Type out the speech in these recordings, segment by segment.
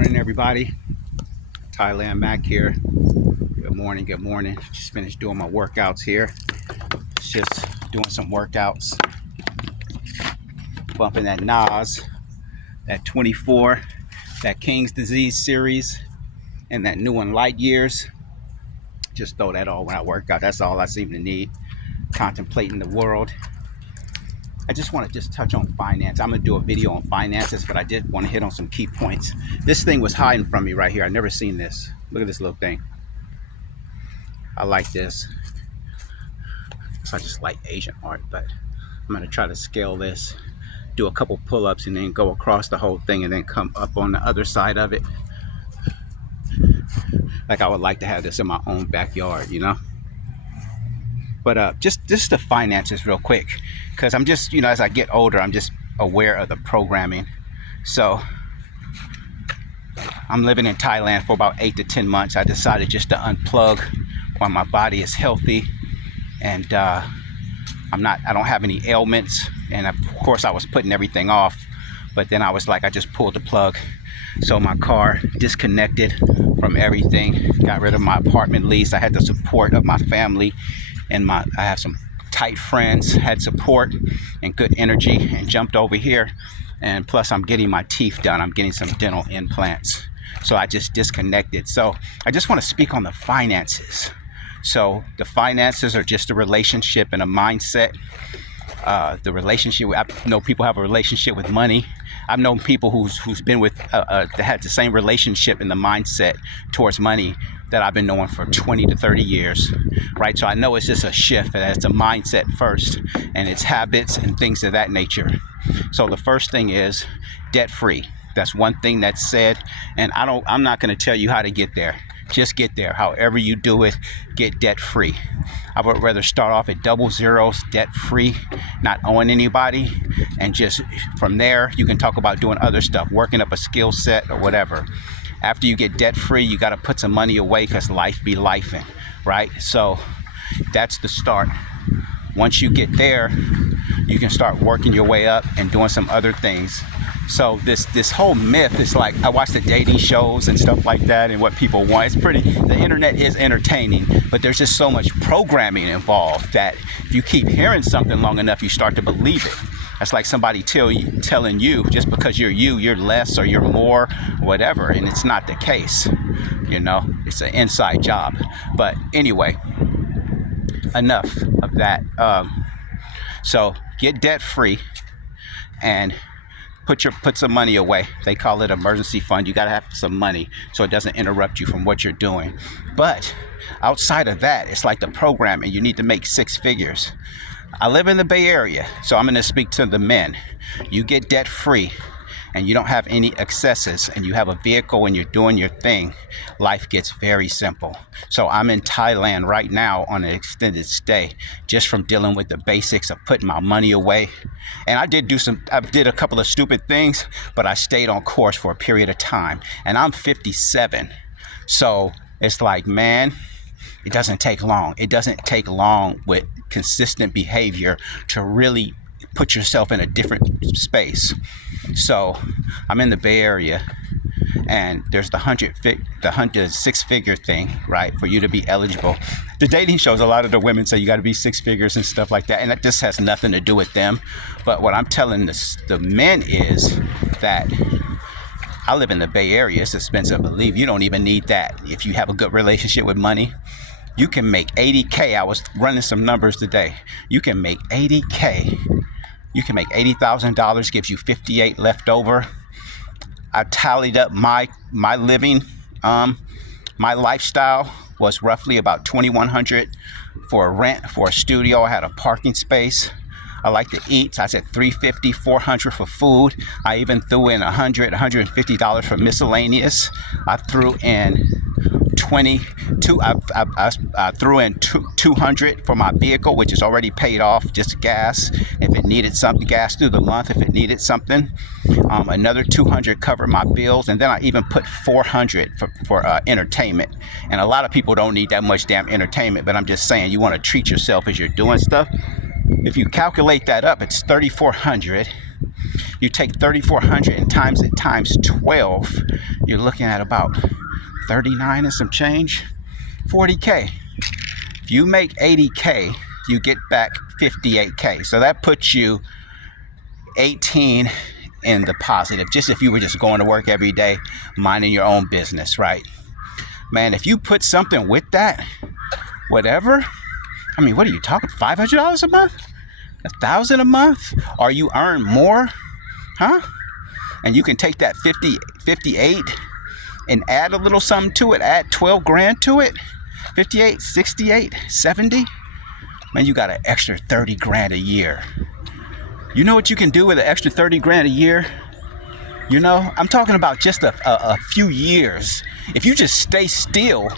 morning, everybody. Thailand Mac here. Good morning, good morning. Just finished doing my workouts here. Just doing some workouts. Bumping that Nas, that 24, that King's Disease series, and that new one, Light Years. Just throw that all when I work out. That's all I seem to need. Contemplating the world. I just want to just touch on finance. I'm going to do a video on finances, but I did want to hit on some key points. This thing was hiding from me right here. I've never seen this. Look at this little thing. I like this. So I just like Asian art, but I'm going to try to scale this, do a couple pull-ups, and then go across the whole thing and then come up on the other side of it. Like I would like to have this in my own backyard, you know? But just the finances real quick, because I'm just, as I get older, I'm just aware of the programming. So I'm living in Thailand for about 8 to 10 months. I decided just to unplug when my body is healthy and I don't have any ailments. And of course I was putting everything off, but then I was like, I just pulled the plug. So my car disconnected from everything, got rid of my apartment lease. I had the support of my family and I have some tight friends, had support and good energy, and jumped over here. And plus I'm getting my teeth done. I'm getting some dental implants. So I just disconnected. So I just want to speak on the finances. So the finances are just a relationship and a mindset. The relationship, I know people have a relationship with money. I've known people who's been with, that had the same relationship and the mindset towards money that I've been knowing for 20 to 30 years, right? So I know it's just a shift, and it's a mindset first, and it's habits and things of that nature. So the first thing is debt-free. That's one thing that's said, and I'm not going to tell you how to get there. Just get there. However you do it, get debt-free. I would rather start off at double zeros, debt-free, not owing anybody, and just from there, you can talk about doing other stuff, working up a skill set or whatever. After you get debt-free, you got to put some money away because life be lifing, right? So that's the start. Once you get there, you can start working your way up and doing some other things. So this whole myth is like, I watch the dating shows and stuff like that and what people want. The internet is entertaining, but there's just so much programming involved that if you keep hearing something long enough, you start to believe it. That's like somebody telling you just because you're less or you're more, whatever, and it's not the case. It's an inside job. But anyway, enough of that. So get debt free and put some money away. They call it emergency fund. You got to have some money so it doesn't interrupt you from what you're doing. But outside of that, it's like the program, and you need to make 6 figures. I live in the Bay Area, so I'm going to speak to the men. You get debt free and you don't have any excesses and you have a vehicle and you're doing your thing, life gets very simple. So I'm in Thailand right now on an extended stay, just from dealing with the basics of putting my money away. And I did a couple of stupid things, but I stayed on course for a period of time. And I'm 57. So it's like, man, it doesn't take long. It doesn't take long with consistent behavior to really put yourself in a different space. So I'm in the Bay Area, and there's the 6-figure thing, right, for you to be eligible. The dating shows, a lot of the women say you got to be 6 figures and stuff like that, and that just has nothing to do with them. But what I'm telling the men is that I live in the Bay Area. It's expensive. Believe you don't even need that. If you have a good relationship with money, you can make $80K. I was running some numbers today. You can make $80K. You can make $80,000, gives you 58 left over. I tallied up my living, my lifestyle was roughly about $2,100 for a rent for a studio. I had a parking space. I like to eat, so I said $350, $400 for food. I even threw in $100, $150 for miscellaneous. I threw in I threw in $200 for my vehicle, which is already paid off, just gas. If it needed something, gas through the month if it needed something. Another $200 covered my bills, and then I even put $400 for entertainment. And a lot of people don't need that much damn entertainment, but I'm just saying, you want to treat yourself as you're doing stuff. If you calculate that up, it's $3,400. You take 3,400 and times it times 12, you're looking at about 39 and some change, 40K. If you make 80K, you get back 58K. So that puts you 18 in the positive, just if you were just going to work every day, minding your own business, right? Man, if you put something with that, whatever, I mean, what are you talking, $500 a month? $1,000 a month? Or you earn more, huh? And you can take that 58 and add a little something to it, add 12 grand to it, 58, 68, 70. Man, you got an extra 30 grand a year. You know what you can do with an extra 30 grand a year? You know, I'm talking about just a few years. If you just stay still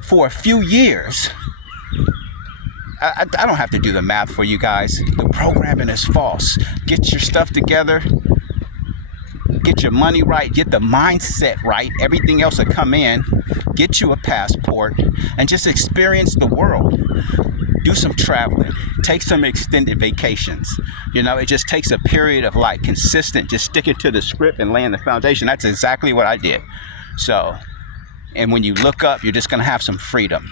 for a few years, I don't have to do the math for you guys. The programming is false. Get your stuff together. Get your money right. Get the mindset right. Everything else will come in. Get you a passport and just experience the world. Do some traveling. Take some extended vacations. You know, it just takes a period of like consistent, just sticking to the script and laying the foundation. That's exactly what I did. So, and when you look up, you're just going to have some freedom.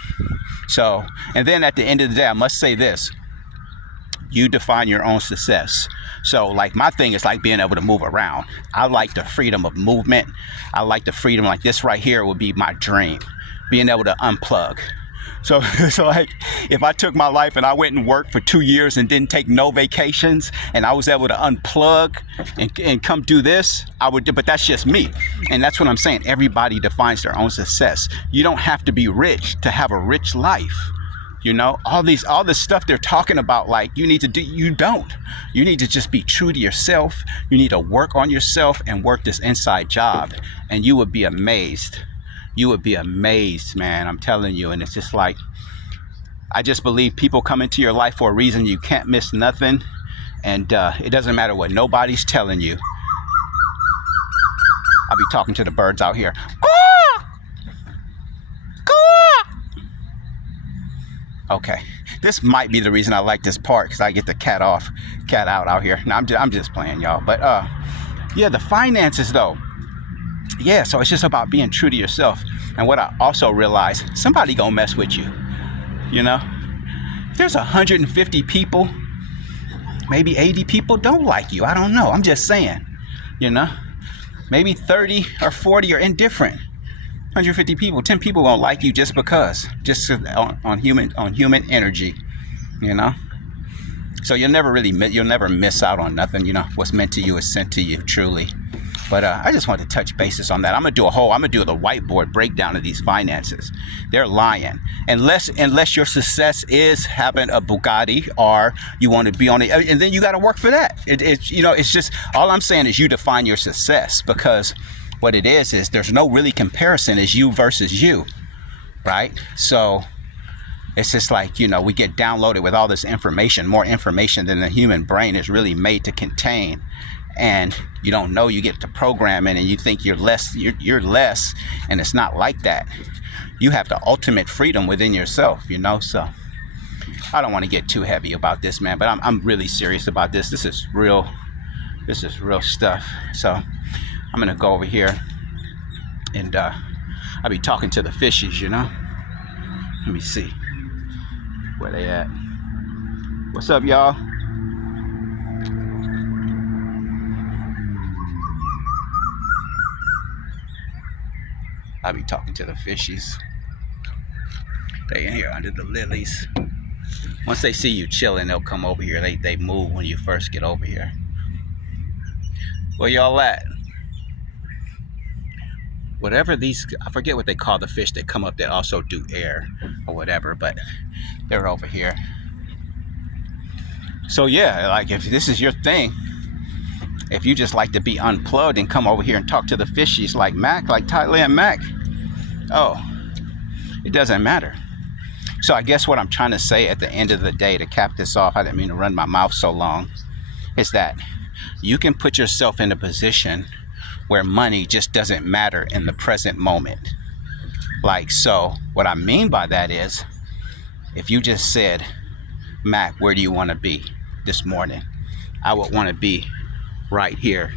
So, and then at the end of the day, I must say this. You define your own success. So like my thing is like being able to move around. I like the freedom of movement. I like the freedom, like this right here would be my dream. Being able to unplug. So like if I took my life and I went and worked for 2 years and didn't take no vacations and I was able to unplug and come do this, I would do, but that's just me. And that's what I'm saying. Everybody defines their own success. You don't have to be rich to have a rich life. You know, all this stuff they're talking about, like you need to do, you don't. You need to just be true to yourself. You need to work on yourself and work this inside job. And you would be amazed. You would be amazed, man. I'm telling you. And it's just like, I just believe people come into your life for a reason. You can't miss nothing. And it doesn't matter what nobody's telling you. I'll be talking to the birds out here. Okay, this might be the reason I like this part, because I get the cat out here. Now I'm just playing, y'all. But yeah, the finances though. Yeah, so it's just about being true to yourself. And what I also realize, somebody gonna mess with you. You know, if there's 150 people, maybe 80 people don't like you. I don't know. I'm just saying. You know, maybe 30 or 40 are indifferent. 150 people, 10 people won't like you just because, just on human energy, you know. So you'll never miss out on nothing. You know, what's meant to you is sent to you, truly. But I just want to touch bases on that. I'm gonna do the whiteboard breakdown of these finances. They're lying, unless your success is having a Bugatti or you want to be on it, and then you got to work for that. It's you know, it's just, all I'm saying is you define your success, because what it is there's no really comparison as you versus you, right? So it's just like, you know, we get downloaded with all this information, more information than the human brain is really made to contain. And you don't know, you get to programming and you think you're less, and it's not like that. You have the ultimate freedom within yourself, you know. So I don't want to get too heavy about this, man, but I'm really serious about this. This is real stuff. So I'm gonna go over here and I'll be talking to the fishies, you know. Let me see where they at. What's up, y'all? I'll be talking to the fishies. They in here under the lilies. Once they see you chilling, they'll come over here. They move when you first get over here. Where y'all at? Whatever these, I forget what they call the fish that come up that also do air or whatever, but they're over here. So yeah, like if this is your thing, if you just like to be unplugged and come over here and talk to the fishies like Mac, like Thailand Mac, oh, it doesn't matter. So I guess what I'm trying to say at the end of the day, to cap this off, I didn't mean to run my mouth so long, is that you can put yourself in a position where money just doesn't matter in the present moment. Like, so what I mean by that is, if you just said, Mac, where do you want to be this morning? I would want to be right here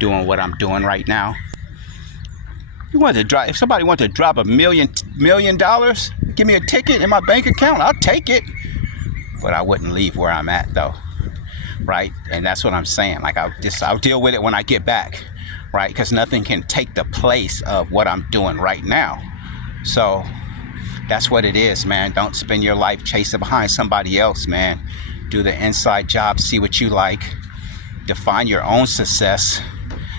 doing what I'm doing right now. If somebody wanted to drop $1 million, give me a ticket in my bank account, I'll take it. But I wouldn't leave where I'm at though, right? And that's what I'm saying. Like I'll deal with it when I get back, right? Because nothing can take the place of what I'm doing right now. So that's what it is, man. Don't spend your life chasing behind somebody else, man. Do the inside job, see what you like, define your own success,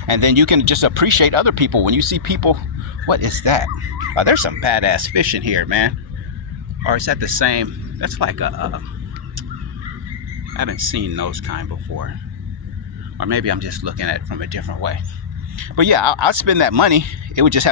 and then you can just appreciate other people. When you see people, what is that? Oh, there's some badass fish in here, man. Or is that the same? That's like I haven't seen those kind before. Or maybe I'm just looking at it from a different way. But yeah, I'll spend that money. It would just have